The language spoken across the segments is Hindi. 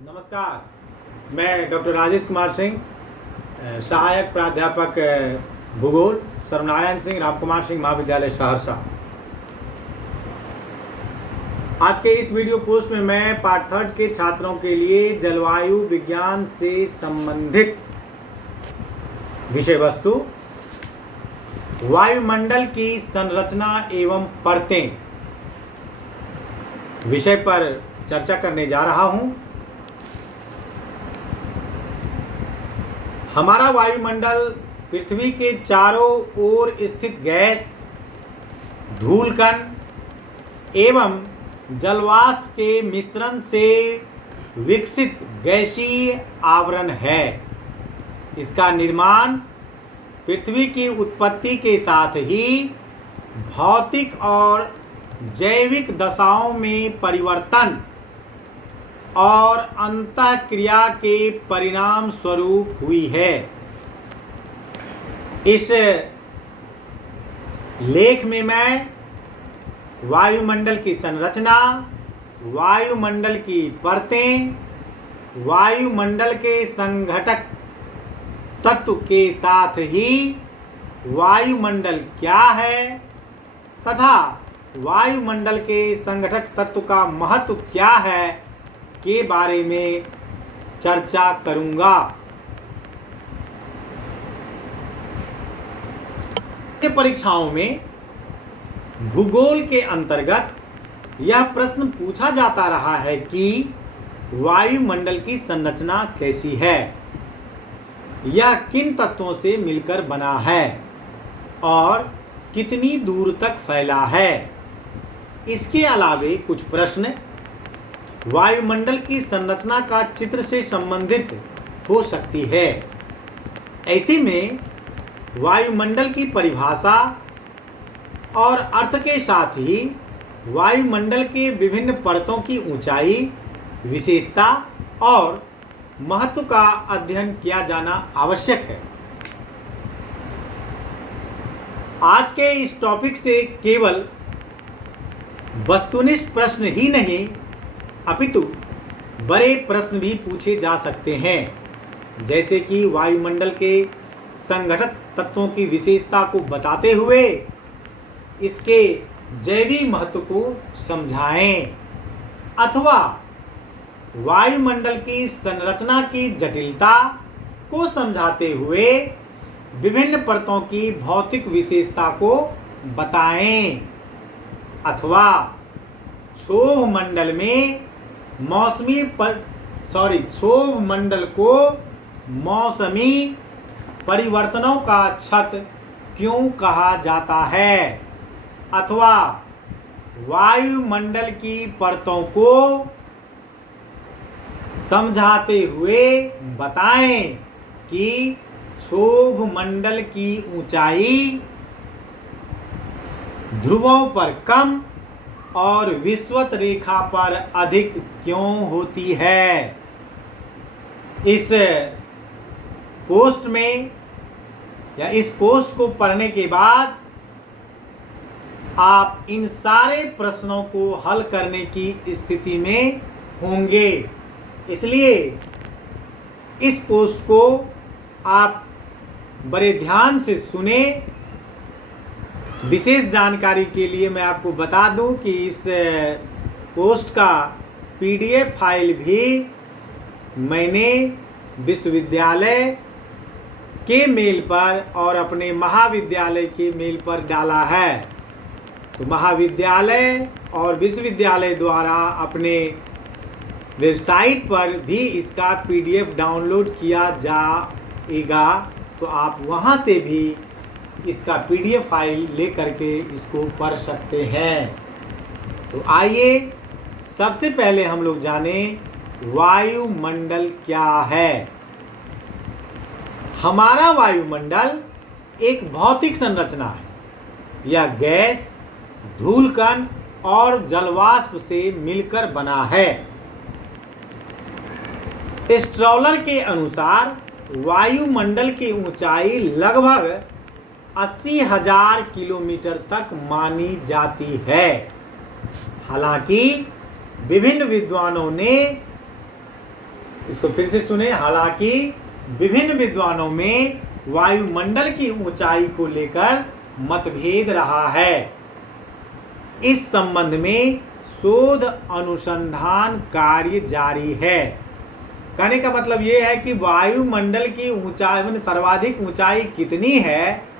नमस्कार, मैं डॉक्टर राजेश कुमार सिंह, सहायक प्राध्यापक भूगोल, सर्वनारायण सिंह रामकुमार सिंह महाविद्यालय सहरसा। आज के इस वीडियो पोस्ट में मैं पार्ट 3 के छात्रों के लिए जलवायु विज्ञान से संबंधित विषय वस्तु वायुमंडल की संरचना एवं परतें विषय पर चर्चा करने जा रहा हूं। हमारा वायुमंडल पृथ्वी के चारों ओर स्थित गैस, धूलकण एवं जलवाष्प के मिश्रण से विकसित गैसीय आवरण है। इसका निर्माण पृथ्वी की उत्पत्ति के साथ ही भौतिक और जैविक दशाओं में परिवर्तन और अंतःक्रिया के परिणाम स्वरूप हुई है। इस लेख में मैं वायुमंडल की संरचना, वायुमंडल की परतें, वायुमंडल के संघटक तत्व के साथ ही वायुमंडल क्या है तथा वायुमंडल के संघटक तत्व का महत्व क्या है के बारे में चर्चा करूंगा। परीक्षाओं में भूगोल के अंतर्गत यह प्रश्न पूछा जाता रहा है कि वायुमंडल की संरचना कैसी है, यह किन तत्वों से मिलकर बना है और कितनी दूर तक फैला है। इसके अलावे कुछ प्रश्न वायुमंडल की संरचना का चित्र से संबंधित हो सकती है। ऐसे में वायुमंडल की परिभाषा और अर्थ के साथ ही वायुमंडल के विभिन्न परतों की ऊंचाई, विशेषता और महत्व का अध्ययन किया जाना आवश्यक है। आज के इस टॉपिक से केवल वस्तुनिष्ठ प्रश्न ही नहीं अपितु बड़े प्रश्न भी पूछे जा सकते हैं, जैसे कि वायुमंडल के संघटक तत्वों की विशेषता को बताते हुए इसके जैविक महत्व को समझाएं, अथवा वायुमंडल की संरचना की जटिलता को समझाते हुए विभिन्न परतों की भौतिक विशेषता को बताएं, अथवा क्षोभ मंडल में क्षोभ मंडल को मौसमी परिवर्तनों का छत क्यों कहा जाता है, अथवा वायुमंडल की परतों को समझाते हुए बताएं कि क्षोभ मंडल की ऊंचाई ध्रुवों पर कम और विषुवत रेखा पर अधिक क्यों होती है। इस पोस्ट में या इस पोस्ट को पढ़ने के बाद आप इन सारे प्रश्नों को हल करने की स्थिति में होंगे। इसलिए इस पोस्ट को आप बड़े ध्यान से सुने। विशेष जानकारी के लिए मैं आपको बता दूं कि इस पोस्ट का PDF फाइल भी मैंने विश्वविद्यालय के मेल पर और अपने महाविद्यालय के मेल पर डाला है। तो महाविद्यालय और विश्वविद्यालय द्वारा अपने वेबसाइट पर भी इसका PDF डाउनलोड किया जाएगा, तो आप वहां से भी इसका PDF फाइल ले करके इसको पढ़ सकते हैं। तो आइए सबसे पहले हम लोग जाने वायुमंडल क्या है। हमारा वायुमंडल एक भौतिक संरचना है। यह गैस, धूलकण और जलवाष्प से मिलकर बना है। स्ट्रॉलर के अनुसार वायुमंडल की ऊंचाई लगभग 80,000 किलोमीटर तक मानी जाती है। हालांकि विभिन्न विद्वानों ने इसको फिर से सुने। हालांकि विभिन्न विद्वानों में वायुमंडल की ऊंचाई को लेकर मतभेद रहा है। इस संबंध में शोध अनुसंधान कार्य जारी है। कहने का मतलब ये है कि वायुमंडल की ऊंचाई में सर्वाधिक ऊंचाई कितनी है,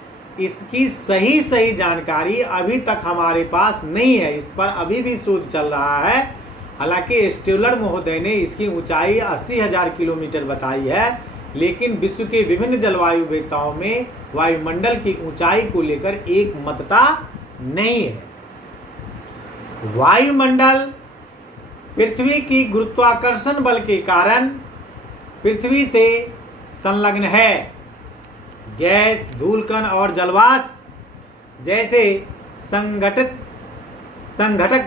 इसकी सही जानकारी अभी तक हमारे पास नहीं है। इस पर अभी भी शोध चल रहा है। हालांकि स्टेलर महोदय ने इसकी ऊंचाई 80,000 किलोमीटर बताई है, लेकिन विश्व के विभिन्न जलवायु वेदताओं में वायुमंडल की ऊंचाई को लेकर एक मतता नहीं है। वायुमंडल पृथ्वी की गुरुत्वाकर्षण बल के कारण पृथ्वी से संलग्न है। गैस, धूलकण और जलवाष्प जैसे संघटक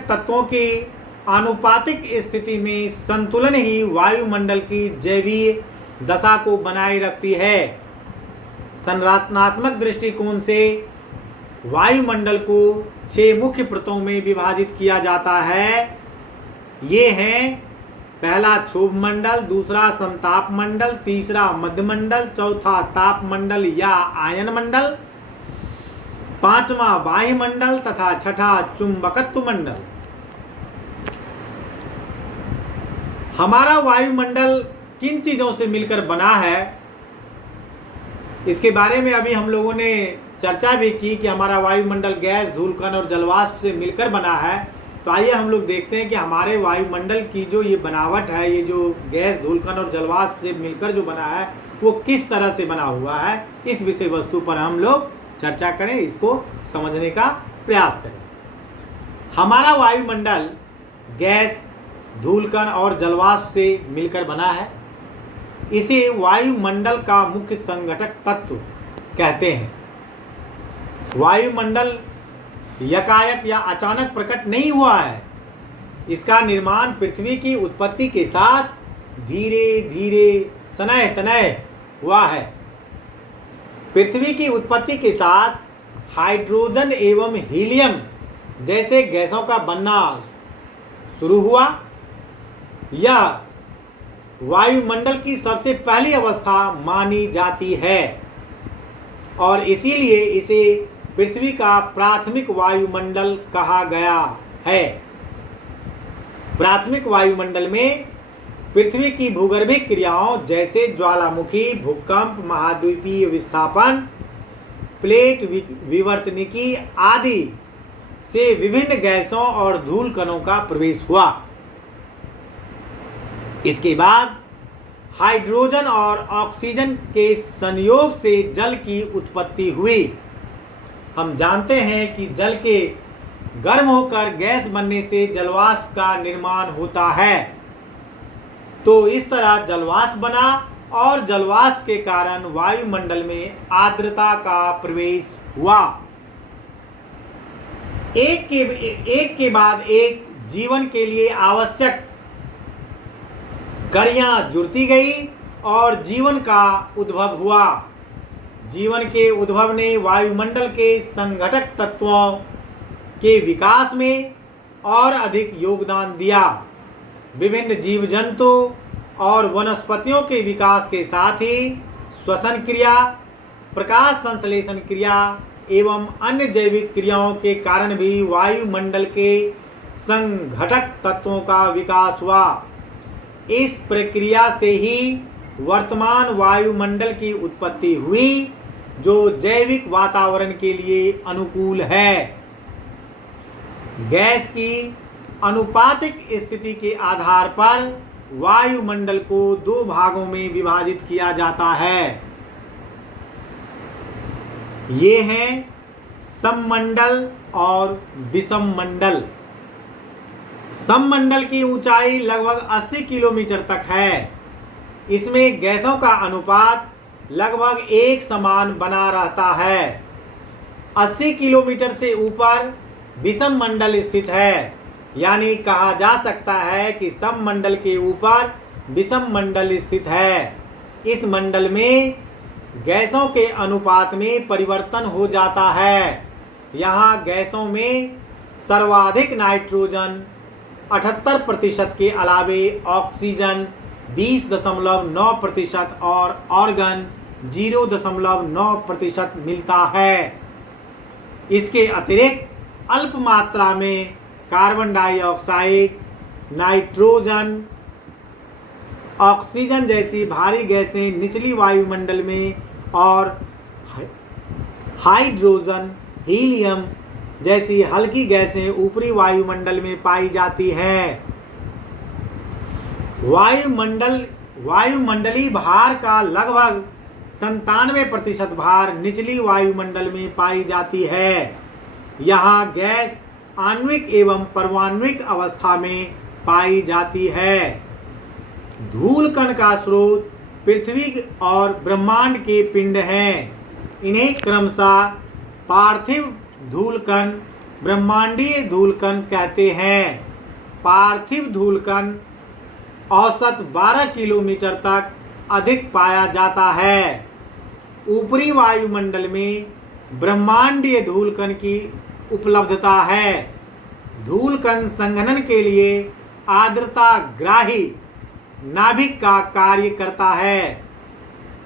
तत्वों की आनुपातिक स्थिति में संतुलन ही वायुमंडल की जैवीय दशा को बनाए रखती है। संरचनात्मक दृष्टिकोण से वायुमंडल को 6 मुख्य परतों में विभाजित किया जाता है। ये हैं: पहला क्षोभ मंडल, दूसरा संताप मंडल, तीसरा मध्यमंडल, चौथा ताप मंडल या आयन मंडल, पांचवा वायुमंडल तथा छठा चुंबकत्व मंडल। हमारा वायुमंडल किन चीजों से मिलकर बना है, इसके बारे में अभी हम लोगों ने चर्चा भी की कि हमारा वायुमंडल गैस, धूलकण और जलवाष्प से मिलकर बना है। तो आइए हम लोग देखते हैं कि हमारे वायुमंडल की जो ये बनावट है, ये जो गैस, धूलकण और जलवाष्प से मिलकर जो बना है, वो किस तरह से बना हुआ है। इस विषय वस्तु पर हम लोग चर्चा करें, इसको समझने का प्रयास करें। हमारा वायुमंडल गैस, धूलकण और जलवाष्प से मिलकर बना है। इसे वायुमंडल का मुख्य संघटक तत्व कहते हैं। वायुमंडल यकायक या अचानक प्रकट नहीं हुआ है। इसका निर्माण पृथ्वी की उत्पत्ति के साथ धीरे धीरे सनय सनय हुआ है। पृथ्वी की उत्पत्ति के साथ हाइड्रोजन एवं हीलियम जैसे गैसों का बनना शुरू हुआ। यह वायुमंडल की सबसे पहली अवस्था मानी जाती है और इसीलिए इसे पृथ्वी का प्राथमिक वायुमंडल कहा गया है। प्राथमिक वायुमंडल में पृथ्वी की भूगर्भिक क्रियाओं जैसे ज्वालामुखी, भूकंप, महाद्वीपीय विस्थापन, प्लेट विवर्तनिकी आदि से विभिन्न गैसों और धूल कणों का प्रवेश हुआ। इसके बाद हाइड्रोजन और ऑक्सीजन के संयोग से जल की उत्पत्ति हुई। हम जानते हैं कि जल के गर्म होकर गैस बनने से जलवाष्प का निर्माण होता है। तो इस तरह जलवाष्प बना और जलवाष्प के कारण वायुमंडल में आर्द्रता का प्रवेश हुआ। एक के बाद एक जीवन के लिए आवश्यक कड़ियां जुड़ती गई और जीवन का उद्भव हुआ। जीवन के उद्भव ने वायुमंडल के संघटक तत्वों के विकास में और अधिक योगदान दिया। विभिन्न जीव जंतु और वनस्पतियों के विकास के साथ ही श्वसन क्रिया, प्रकाश संश्लेषण क्रिया एवं अन्य जैविक क्रियाओं के कारण भी वायुमंडल के संघटक तत्वों का विकास हुआ। इस प्रक्रिया से ही वर्तमान वायुमंडल की उत्पत्ति हुई, जो जैविक वातावरण के लिए अनुकूल है। गैस की अनुपातिक स्थिति के आधार पर वायुमंडल को 2 भागों में विभाजित किया जाता है। ये हैं सममंडल और विषममंडल। सममंडल की ऊंचाई लगभग 80 किलोमीटर तक है। इसमें गैसों का अनुपात लगभग एक समान बना रहता है। 80 किलोमीटर से ऊपर विषम मंडल स्थित है, यानी कहा जा सकता है कि सममंडल के ऊपर विषम मंडल स्थित है। इस मंडल में गैसों के अनुपात में परिवर्तन हो जाता है। यहाँ गैसों में सर्वाधिक नाइट्रोजन 78% के अलावे ऑक्सीजन 20.9% और ऑर्गन 0.9% मिलता है। इसके अतिरिक्त अल्प मात्रा में कार्बन डाइऑक्साइड, नाइट्रोजन, ऑक्सीजन जैसी भारी गैसें निचली वायुमंडल में और हाइड्रोजन, हीलियम जैसी हल्की गैसें ऊपरी वायुमंडल में पाई जाती हैं। वायुमंडलीय भार का लगभग 97% भार निचली वायुमंडल में पाई जाती है। यहाँ गैस आणविक एवं परमाणुविक अवस्था में पाई जाती है। धूल कण का स्रोत पृथ्वी और ब्रह्मांड के पिंड हैं। इन्हें क्रमशः पार्थिव धूल कण, ब्रह्मांडीय धूल कण कहते हैं। पार्थिव धूल कण औसत 12 किलोमीटर तक अधिक पाया जाता है। ऊपरी वायुमंडल में ब्रह्मांडीय धूल कण की उपलब्धता है। धूल कण संघनन के लिए आर्द्रता ग्राही नाभिक का कार्य करता है,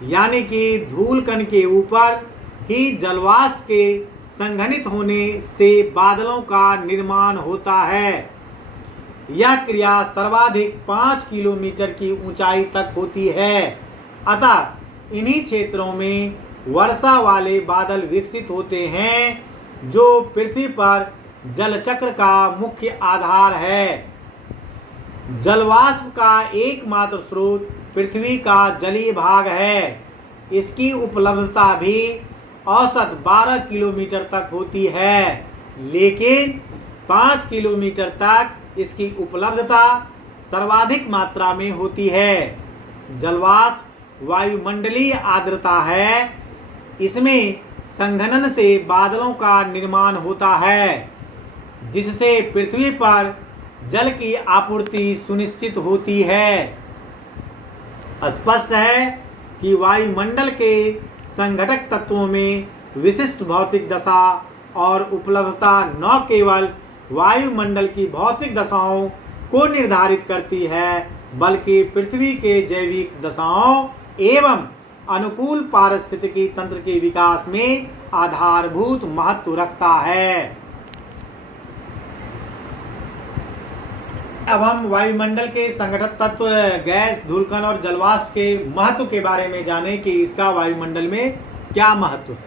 यानी कि धूल कण के ऊपर ही जलवाष्प के संघनित होने से बादलों का निर्माण होता है। यह क्रिया सर्वाधिक 5 किलोमीटर की ऊंचाई तक होती है। अतः इन्हीं क्षेत्रों में वर्षा वाले बादल विकसित होते हैं, जो पृथ्वी पर जलचक्र का मुख्य आधार है। जलवाष्प का एकमात्र स्रोत पृथ्वी का जलीय भाग है। इसकी उपलब्धता भी औसत 12 किलोमीटर तक होती है, लेकिन 5 किलोमीटर तक इसकी उपलब्धता सर्वाधिक मात्रा में होती है। जलवाष्प वायुमंडलीय आर्द्रता है। इसमें संघनन से बादलों का निर्माण होता है, जिससे पृथ्वी पर जल की आपूर्ति सुनिश्चित होती है। स्पष्ट है कि वायुमंडल के संघटक तत्वों में विशिष्ट भौतिक दशा और उपलब्धता न केवल वायुमंडल की भौतिक दशाओं को निर्धारित करती है, बल्कि पृथ्वी के जैविक दशाओं एवं अनुकूल पारिस्थितिकी तंत्र के विकास में आधारभूत महत्व रखता है। अब हम वायुमंडल के संगठक तत्व गैस, धूलकण और जलवाष्प के महत्व के बारे में जानें कि इसका वायुमंडल में क्या महत्व है।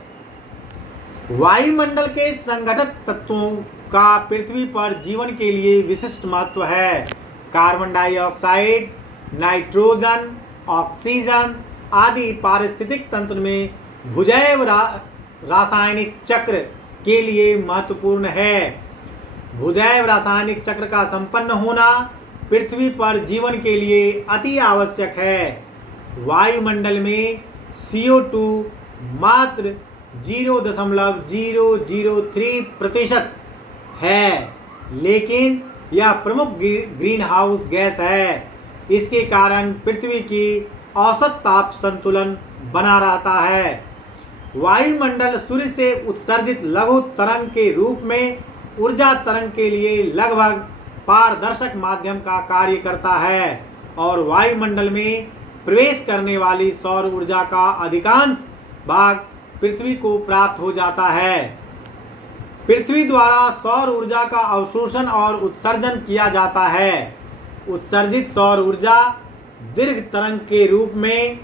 वायुमंडल के संगठक तत्वों का पृथ्वी पर जीवन के लिए विशिष्ट महत्व है। कार्बन डाइऑक्साइड, नाइट्रोजन, ऑक्सीजन आदि पारिस्थितिक तंत्र में भूजैव रासायनिक चक्र के लिए महत्वपूर्ण है। भूजैव रासायनिक चक्र का संपन्न होना पृथ्वी पर जीवन के लिए अति आवश्यक है। वायुमंडल में CO2 मात्र 0.003% है, लेकिन यह प्रमुख ग्रीन हाउस गैस है। इसके कारण पृथ्वी की औसत ताप संतुलन बना रहता है। वायुमंडल सूर्य से उत्सर्जित लघु तरंग के रूप में ऊर्जा तरंग के लिए लगभग पारदर्शक माध्यम का कार्य करता है और वायुमंडल में प्रवेश करने वाली सौर ऊर्जा का अधिकांश भाग पृथ्वी को प्राप्त हो जाता है। पृथ्वी द्वारा सौर ऊर्जा का अवशोषण और उत्सर्जन किया जाता है। उत्सर्जित सौर ऊर्जा दीर्घ तरंग के रूप में,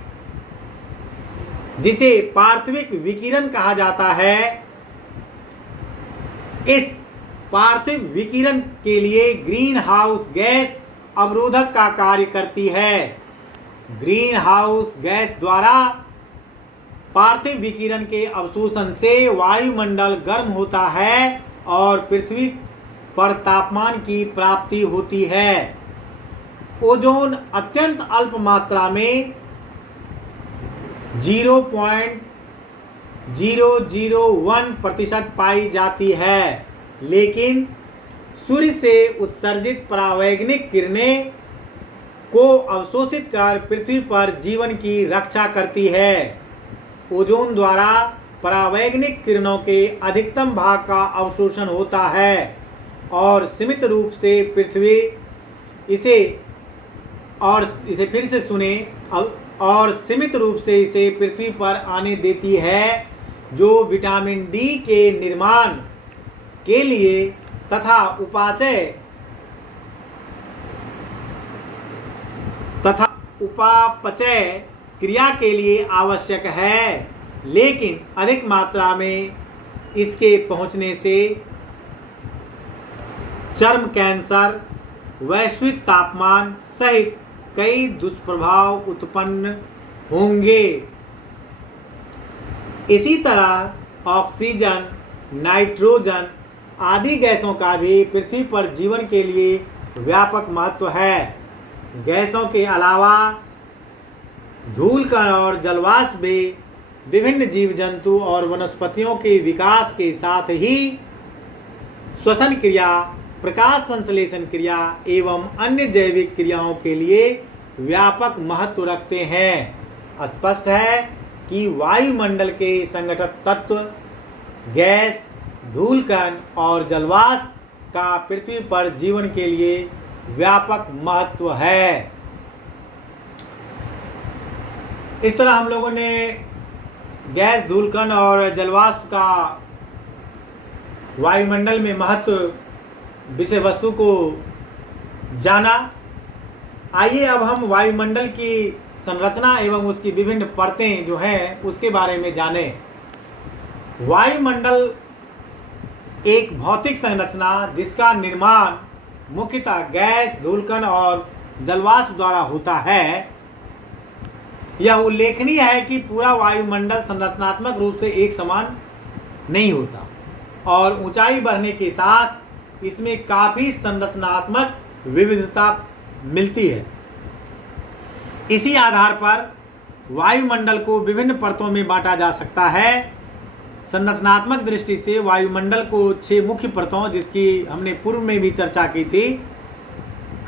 जिसे पार्थिविक विकिरण कहा जाता है, इस पार्थिव विकिरण के लिए ग्रीन हाउस गैस अवरोधक का कार्य करती है। ग्रीन हाउस गैस द्वारा पार्थिव विकिरण के अवशोषण से वायुमंडल गर्म होता है और पृथ्वी पर तापमान की प्राप्ति होती है। ओजोन अत्यंत अल्प मात्रा में 0.001% पाई जाती है, लेकिन सूर्य से उत्सर्जित परावैंगनिक किरणें को अवशोषित कर पृथ्वी पर जीवन की रक्षा करती है। ओजोन द्वारा परावैंगनिक किरणों के अधिकतम भाग का अवशोषण होता है और सीमित रूप से पृथ्वी इसे और इसे फिर से सुने, और सीमित रूप से इसे पृथ्वी पर आने देती है, जो विटामिन डी के निर्माण के लिए तथा उपापचय क्रिया के लिए आवश्यक है, लेकिन अधिक मात्रा में इसके पहुंचने से चर्म कैंसर, वैश्विक तापमान सहित कई दुष्प्रभाव उत्पन्न होंगे। इसी तरह ऑक्सीजन, नाइट्रोजन आदि गैसों का भी पृथ्वी पर जीवन के लिए व्यापक महत्व है। गैसों के अलावा धूलकण और जलवाष्प भी विभिन्न जीव जंतु और वनस्पतियों के विकास के साथ ही श्वसन क्रिया, प्रकाश संश्लेषण क्रिया एवं अन्य जैविक क्रियाओं के लिए व्यापक महत्व रखते हैं। स्पष्ट है कि वायुमंडल के संगठित तत्व गैस, धूलकण और जलवाष्प का पृथ्वी पर जीवन के लिए व्यापक महत्व है। इस तरह हम लोगों ने गैस, धूलकण और जलवाष्प का वायुमंडल में महत्व विषय वस्तु को जाना। आइए अब हम वायुमंडल की संरचना एवं उसकी विभिन्न परतें जो हैं उसके बारे में जानें। वायुमंडल एक भौतिक संरचना जिसका निर्माण मुख्यतः गैस, धूलकण और जलवाष्प द्वारा होता है। यह उल्लेखनीय है कि पूरा वायुमंडल संरचनात्मक रूप से एक समान नहीं होता और ऊंचाई बढ़ने के साथ इसमें काफ़ी संरचनात्मक विविधता मिलती है। इसी आधार पर वायुमंडल को विभिन्न परतों में बांटा जा सकता है। संरचनात्मक दृष्टि से वायुमंडल को 6 मुख्य परतों, जिसकी हमने पूर्व में भी चर्चा की थी,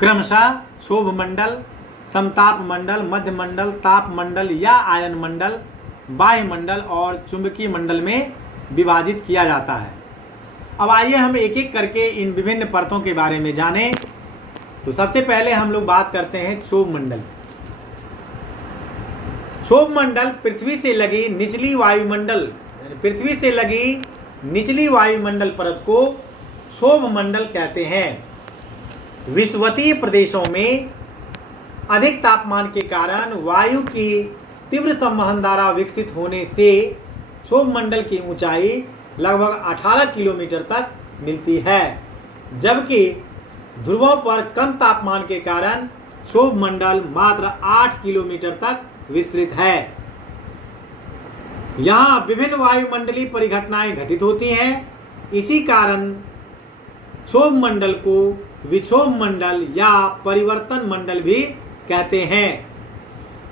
क्रमशः क्षोभ मंडल, समताप मंडल, मध्य मंडल, ताप मंडल या आयन मंडल, बाह्य मंडल और चुंबकीय मंडल में विभाजित किया जाता है। अब आइए हम एक एक करके इन विभिन्न परतों के बारे में जानें। तो सबसे पहले हम लोग बात करते हैं क्षोभ मंडल। क्षोभ मंडल पृथ्वी से लगी निचली वायुमंडल परत को क्षोभ मंडल कहते हैं। विषुवतीय प्रदेशों में अधिक तापमान के कारण वायु की तीव्र संवहन धारा विकसित होने से क्षोभ मंडल की ऊंचाई लगभग 18 किलोमीटर तक मिलती है, जबकि ध्रुवों पर कम तापमान के कारण क्षोभ मंडल मात्र 8 किलोमीटर तक विस्तृत है। यहाँ विभिन्न वायुमंडलीय परिघटनाएं घटित होती हैं। इसी कारण क्षोभ मंडल को विक्षोभ मंडल या परिवर्तन मंडल भी कहते हैं।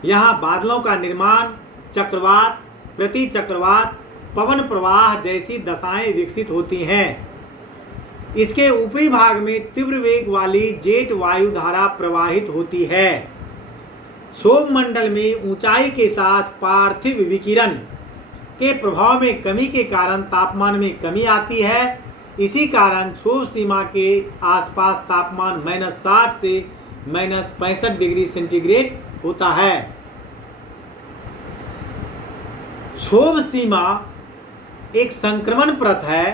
यहाँ बादलों का निर्माण, चक्रवात, प्रतिचक्रवात, पवन प्रवाह जैसी दशाएं विकसित होती हैं। इसके ऊपरी भाग में तीव्र वेग वाली जेट वायु धारा प्रवाहित होती है। क्षोभ मंडल में ऊंचाई के साथ पार्थिव विकिरण के प्रभाव में कमी के कारण तापमान में कमी आती है। इसी कारण क्षोभ सीमा के आसपास तापमान -60 से -65 डिग्री सेंटीग्रेड होता है। क्षोभ सीमा एक संक्रमण परत है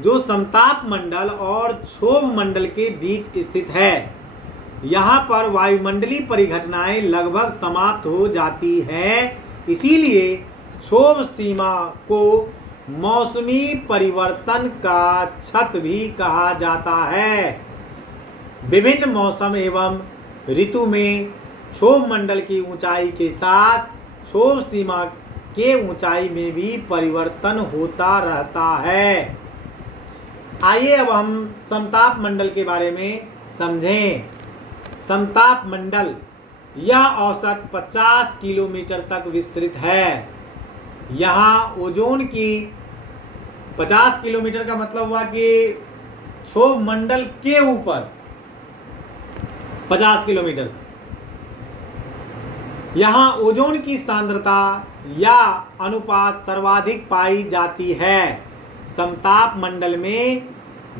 जो समताप मंडल और क्षोभ मंडल के बीच स्थित है। यहाँ पर वायुमंडलीय परिघटनाएं लगभग समाप्त हो जाती हैं। इसीलिए क्षोभ सीमा को मौसमी परिवर्तन का छत भी कहा जाता है। विभिन्न मौसम एवं ऋतु में क्षोभ मंडल की ऊंचाई के साथ क्षोभ सीमा के ऊंचाई में भी परिवर्तन होता रहता है। आइए अब हम समताप मंडल के बारे में समझें। समताप मंडल यह औसत 50 किलोमीटर तक विस्तृत है। यहाँ ओजोन की 50 किलोमीटर का मतलब हुआ कि क्षोभ मंडल के ऊपर 50 किलोमीटर। यहाँ ओजोन की सांद्रता या अनुपात सर्वाधिक पाई जाती है। समताप मंडल में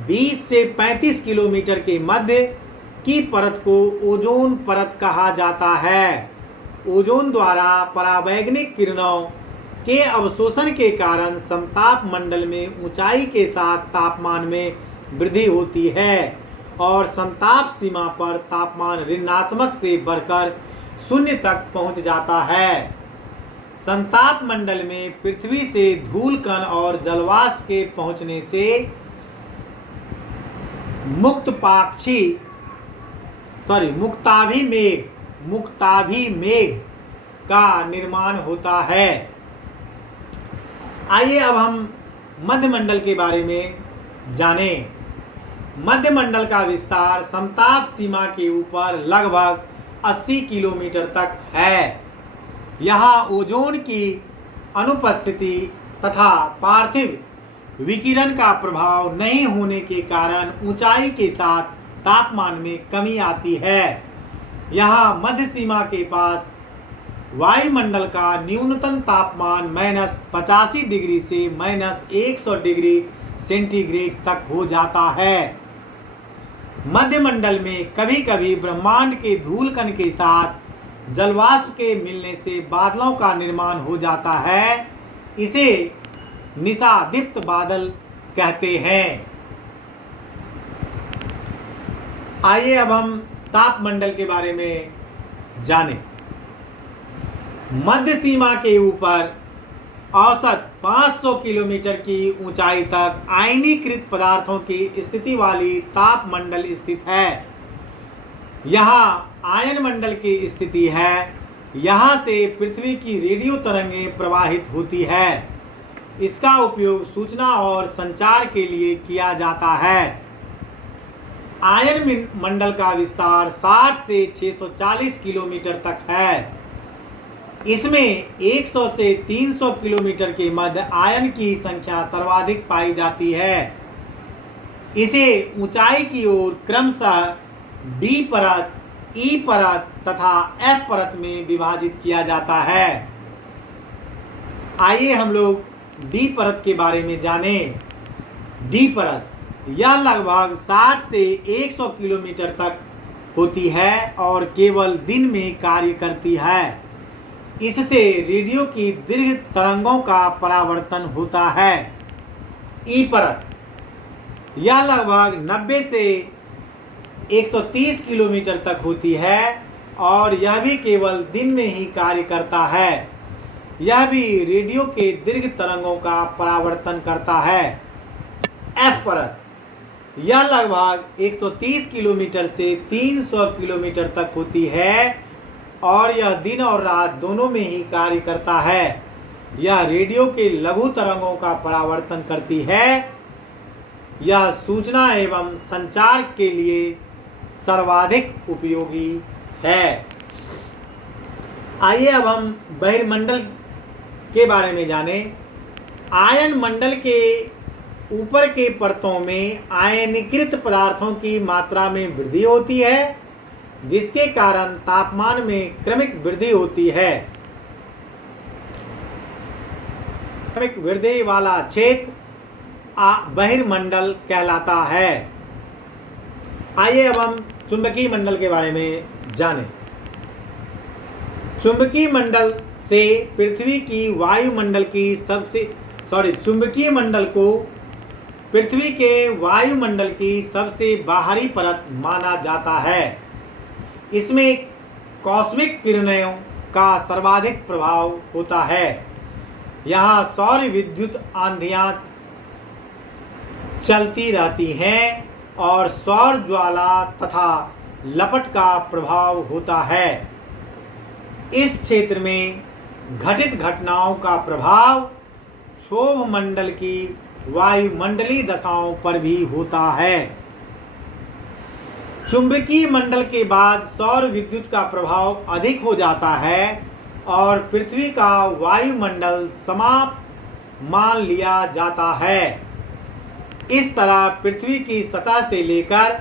20 से 35 किलोमीटर के मध्य की परत को ओजोन परत कहा जाता है। ओजोन द्वारा पराबैंगनिक किरणों के अवशोषण के कारण समताप मंडल में ऊंचाई के साथ तापमान में वृद्धि होती है और समताप सीमा पर तापमान ऋणात्मक से बढ़कर शून्य तक पहुंच जाता है। समताप मंडल में पृथ्वी से धूल कण और जलवाष्प के पहुंचने से मुक्ताभी मेघ का निर्माण होता है। आइए अब हम मध्यमंडल के बारे में जानें। मध्यमंडल का विस्तार समताप सीमा के ऊपर लगभग 80 किलोमीटर तक है। यहाँ ओजोन की अनुपस्थिति तथा पार्थिव विकिरण का प्रभाव नहीं होने के कारण ऊंचाई के साथ तापमान में कमी आती है। यहाँ मध्य सीमा के पास वायुमंडल का न्यूनतम तापमान -85 डिग्री से -100 डिग्री सेंटीग्रेड तक हो जाता है। मध्यमंडल में कभी कभी ब्रह्मांड के धूलकण के साथ जलवाष्प के मिलने से बादलों का निर्माण हो जाता है। इसे निशादीप्त बादल कहते हैं। आइए अब हम तापमंडल के बारे में जानें। मध्य सीमा के ऊपर औसत 500 किलोमीटर की ऊंचाई तक आयनीकृत पदार्थों की स्थिति वाली तापमंडल स्थित है। यहाँ आयन मंडल की स्थिति है। यहाँ से पृथ्वी की रेडियो तरंगें प्रवाहित होती है। इसका उपयोग सूचना और संचार के लिए किया जाता है। आयन मंडल का विस्तार 60 से 640 किलोमीटर तक है। इसमें 100 से 300 किलोमीटर के मध्य आयन की संख्या सर्वाधिक पाई जाती है। इसे ऊंचाई की ओर क्रमशः डी परत, ई परत तथा एफ परत में विभाजित किया जाता है। आइए हम लोग डी परत के बारे में जानें। डी परत यह लगभग 60 से 100 किलोमीटर तक होती है और केवल दिन में कार्य करती है। इससे रेडियो की दीर्घ तरंगों का परावर्तन होता है। ई परत यह लगभग 90 से 130 kilometer तक होती है और यह भी केवल दिन में ही कार्य करता है। यह भी रेडियो के दीर्घ तरंगों का परावर्तन करता है। एफ परत यह लगभग 130 किलोमीटर से 300 किलोमीटर तक होती है और यह दिन और रात दोनों में ही कार्य करता है। यह रेडियो के लघु तरंगों का परावर्तन करती है। यह सूचना एवं संचार के लिए सर्वाधिक उपयोगी है। आइए अब हम बहिर्मंडल के बारे में जानें। आयन मंडल के ऊपर के परतों में आयनीकृत पदार्थों की मात्रा में वृद्धि होती है, जिसके कारण तापमान में क्रमिक वृद्धि होती है। क्रमिक वृद्धि वाला क्षेत्र बहिर्मंडल कहलाता है। आइए अब हम चुंबकीय मंडल के बारे में जानें। चुंबकीय मंडल से पृथ्वी की वायुमंडल की चुंबकीय मंडल को पृथ्वी के वायुमंडल की सबसे बाहरी परत माना जाता है। इसमें कॉस्मिक किरणों का सर्वाधिक प्रभाव होता है। यहाँ सौर विद्युत आंधियाँ चलती रहती हैं और सौर ज्वाला तथा लपट का प्रभाव होता है। इस क्षेत्र में घटित घटनाओं का प्रभाव क्षोभ मंडल की वायुमंडलीय दशाओं पर भी होता है। चुंबकीय मंडल के बाद सौर विद्युत का प्रभाव अधिक हो जाता है और पृथ्वी का वायुमंडल समाप्त मान लिया जाता है। इस तरह पृथ्वी की सतह से लेकर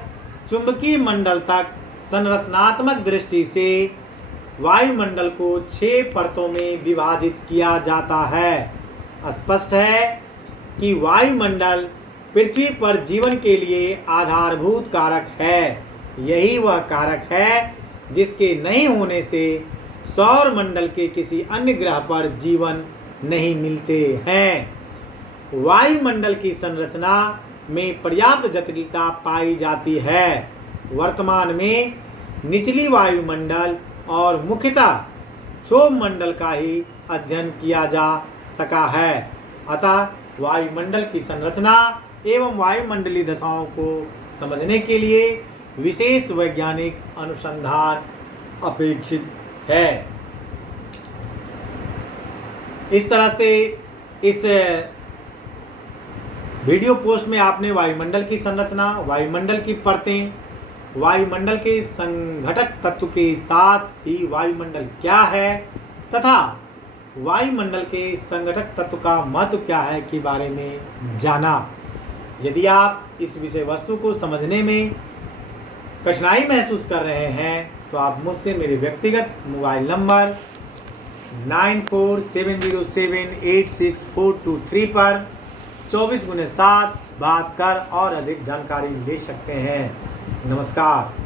चुंबकीय मंडल तक संरचनात्मक दृष्टि से वायुमंडल को 6 परतों में विभाजित किया जाता है। स्पष्ट है कि वायुमंडल पृथ्वी पर जीवन के लिए आधारभूत कारक है। यही वह कारक है जिसके नहीं होने से सौर मंडल के किसी अन्य ग्रह पर जीवन नहीं मिलते हैं। वायुमंडल की संरचना में पर्याप्त जटिलता पाई जाती है। वर्तमान में निचली वायुमंडल और मुख्यतः क्षोभ मंडल का ही अध्ययन किया जा सका है। अतः वायुमंडल की संरचना एवं वायुमंडलीय दशाओं को समझने के लिए विशेष वैज्ञानिक अनुसंधान अपेक्षित है। इस तरह से इस वीडियो पोस्ट में आपने वायुमंडल की संरचना, वायुमंडल की परतें, वायुमंडल के संघटक तत्व के साथ ही वायुमंडल क्या है तथा वायुमंडल के संघटक तत्व का महत्व क्या है के बारे में जाना। यदि आप इस विषय वस्तु को समझने में कठिनाई महसूस कर रहे हैं तो आप मुझसे मेरे व्यक्तिगत मोबाइल नंबर 9470786423 पर 24x7 बात कर और अधिक जानकारी ले सकते हैं। नमस्कार।